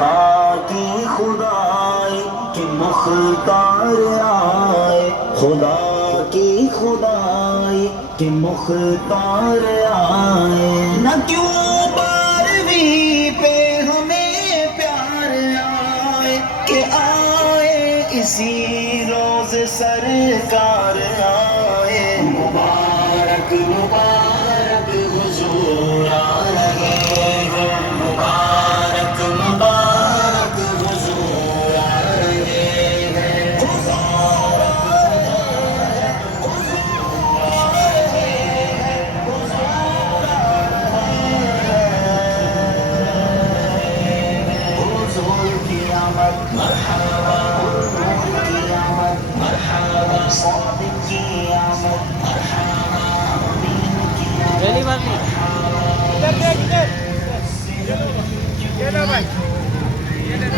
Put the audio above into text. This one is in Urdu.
خدا کی خدائی کہ مختار آئے، خدا کی خدائی کہ مختار آئے، نہ کیوں بارہویں پہ ہمیں پیار آئے کہ آئے اسی روز سرکار آئے، مبارک مبارک حضور آ رہے ہیں، مبارک مبارک حضور آ رہے ہیں، حضور آ رہے ہیں، حضور آ رہے ہیں، حضور آ رہے ہیں، حضور کی آمد مرحبا، حضور کی آمد مرحبا، صادق کی آمد مرحبا، امین کی پہلی بار آمد نہیں مرحبا، یہ لو بھائی، یہ لے